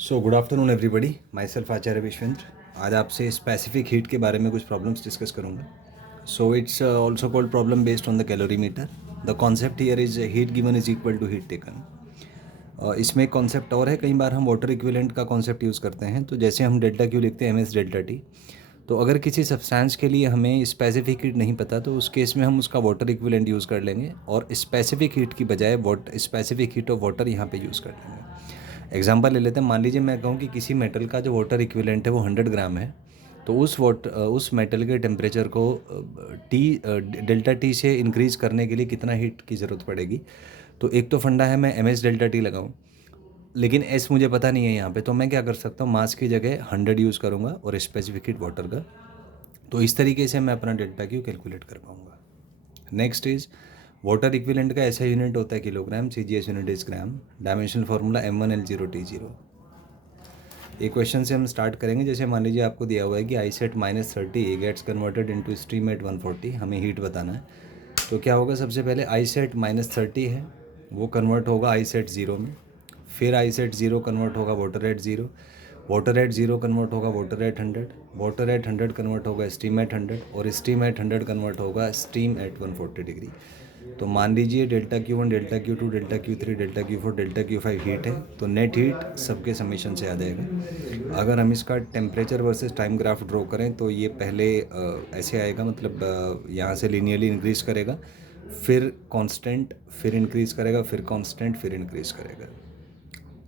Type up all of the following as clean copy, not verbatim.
सो good afternoon everybody, माई सेल्फ आचार्य विश्वेंद्र। आज आपसे स्पेसिफिक हीट के बारे में कुछ प्रॉब्लम्स डिस्कस करूंगा। So it's also called problem based on the calorimeter. The concept here is heat given is equal to heat taken. इसमें एक कॉन्सेप्ट और है, कई बार हम वाटर इक्विवेलेंट का कॉन्सेप्ट यूज़ करते हैं। तो जैसे हम डेल्टा क्यू लिखते हैं MS डेल्टा टी, तो अगर किसी सब्सटेंस के लिए हमें स्पेसिफिक हीट नहीं पता तो उस केस में हम उसका वाटर इक्विवेलेंट यूज़ कर लेंगे और स्पेसिफिक हीट की बजाय स्पेसिफिक हीट ऑफ वाटर यहाँ पे यूज़ कर लेंगे। एग्जांपल ले लेते हैं। मान लीजिए मैं कहूँ कि किसी मेटल का जो वाटर इक्विवेलेंट है वो 100 ग्राम है, तो उस मेटल के टेम्परेचर को डेल्टा टी से इंक्रीज़ करने के लिए कितना हीट की ज़रूरत पड़ेगी। तो एक तो फंडा है मैं MS डेल्टा टी लगाऊँ, लेकिन एस मुझे पता नहीं है यहाँ पे, तो मैं क्या कर सकता हूँ, मास की जगह 100 यूज़ करूँगा और स्पेसिफिक हीट वाटर का। तो इस तरीके से मैं अपना डेल्टा क्यू कैलकुलेट कर पाऊँगा। नेक्स्ट इज़ वाटर इक्विवेलेंट का ऐसा यूनिट होता है kilogram, CGS unit is gram, dimensional formula M1L0T0। एक क्वेश्चन से हम स्टार्ट करेंगे। जैसे मान लीजिए आपको दिया हुआ है कि I set -30 gets converted into steam at 140, हमें हीट बताना है। तो क्या होगा, सबसे पहले आई सेट -30 है, वो कन्वर्ट होगा आई सेट 0 में, फिर आई सेट 0 कन्वर्ट होगा water at 0, water at 0 convert होगा water at 100, water at 100 convert होगा स्टीम एट 100 और स्टीम एट 100 कन्वर्ट होगा स्टीम एट 140 डिग्री। तो मान लीजिए delta Q1, delta Q2, delta Q3, delta Q4, delta Q5 heat है, तो नेट हीट सबके समेशन से आ जाएगा। अगर हम इसका temperature versus time graph draw करें तो ये पहले ऐसे आएगा, मतलब यहाँ से लीनियरली इंक्रीज़ करेगा, फिर कांस्टेंट, फिर इंक्रीज़ करेगा, फिर कांस्टेंट, फिर इंक्रीज़ करेगा।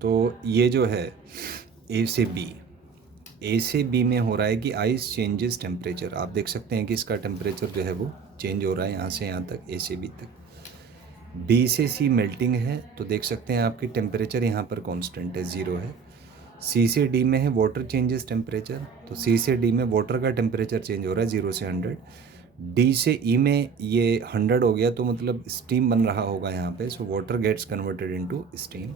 तो ये जो है ए से बी में हो रहा है कि आइस चेंजेस टेम्परेचर। आप देख सकते हैं कि इसका टेम्परेचर जो है वो चेंज हो रहा है यहाँ से यहाँ तक, ए से बी तक। बी से सी मेल्टिंग है, तो देख सकते हैं आपकी टेम्परेचर यहाँ पर कांस्टेंट है, 0 है। सी से डी में है वाटर चेंजेस टेम्परेचर, तो सी से डी में वाटर का टेम्परेचर चेंज हो रहा है 0 से 100। डी से ई में ये 100 हो गया, तो मतलब स्टीम बन रहा होगा यहाँ पे, so water gets converted into steam.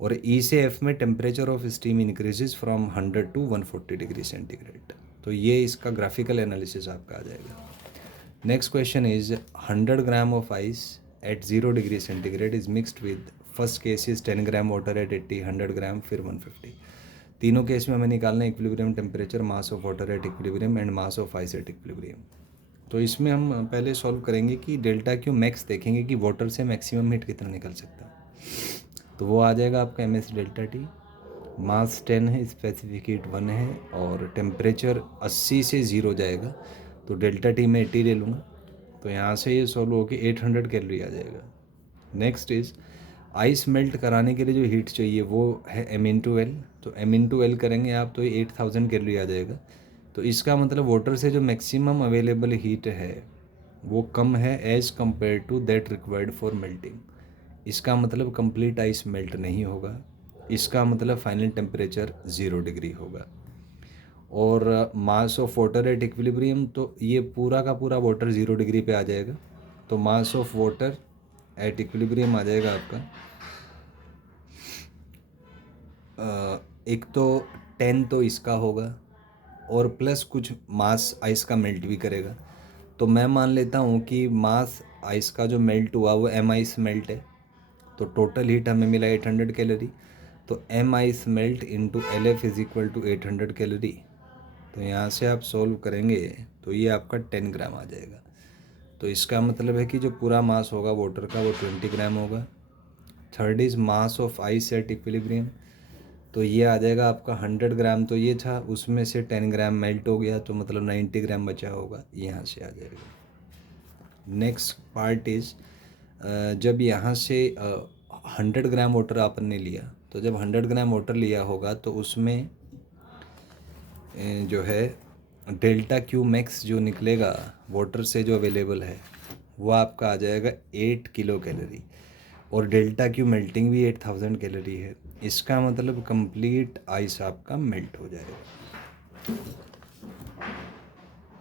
और ई से एफ में temperature of steam increases from 100 to 140 degree centigrade. तो ये इसका ग्राफिकल एनालिसिस आपका आ जाएगा। Next question is 100 gram of ice at 0 degree centigrade is mixed with, first case is 10 gram water at 80, 100 gram, फिर 150। तीनों केस में हमें निकालना है equilibrium temperature, mass of water at equilibrium and mass of ice at equilibrium. तो इसमें हम पहले सॉल्व करेंगे कि डेल्टा क्यू मैक्स देखेंगे कि वाटर से मैक्सिमम हीट कितना निकल सकता है। तो वो आ जाएगा आपका MS डेल्टा टी, मास 10 है, स्पेसिफिक हीट 1 है और टेम्परेचर 80 से 0 जाएगा, तो डेल्टा टी में 80 ले लूँगा। तो यहाँ से ये सॉल्व होकर 800 कैलोरी आ जाएगा। नेक्स्ट इज़ आइस मेल्ट कराने के लिए जो हीट चाहिए वो है M×L, तो M×L करेंगे आप तो ये 8000 कैलोरी आ जाएगा। तो इसका मतलब वाटर से जो मैक्सिमम अवेलेबल हीट है वो कम है as compared to that required for melting. इसका मतलब कंप्लीट आइस मेल्ट नहीं होगा, इसका मतलब फाइनल टेम्परेचर 0 डिग्री होगा। और मास ऑफ वाटर एट इक्विलिब्रियम, तो ये पूरा का पूरा वाटर 0 डिग्री पे आ जाएगा, तो mass of water at equilibrium आ जाएगा आपका एक तो 10 तो इसका होगा और प्लस कुछ मास आइस का मेल्ट भी करेगा। तो मैं मान लेता हूँ कि मास आइस का जो मेल्ट हुआ वो M आइस मेल्ट है, तो टोटल हीट हमें मिला 800 कैलोरी। तो M ice melt into LF is equal to 800 calorie. तो यहाँ से आप सोल्व करेंगे तो ये आपका 10 ग्राम आ जाएगा। तो इसका मतलब है कि जो पूरा मास होगा वाटर का वो 20 ग्राम होगा। Third is mass of ice at equilibrium, तो ये आ जाएगा आपका 100 ग्राम, तो ये था, उसमें से 10 ग्राम मेल्ट हो गया, तो मतलब 90 ग्राम बचा होगा, यहाँ से आ जाएगा। नेक्स्ट पार्ट इज़ जब यहाँ से 100 ग्राम वाटर आपन ने लिया, तो जब 100 ग्राम वाटर लिया होगा तो उसमें जो है डेल्टा क्यू मैक्स जो निकलेगा वाटर से जो अवेलेबल है वो आपका आ जाएगा 8 किलो कैलोरी, और डेल्टा क्यू मेल्टिंग भी 8000 कैलोरी है। इसका मतलब कंप्लीट आइस आपका मेल्ट हो जाएगा।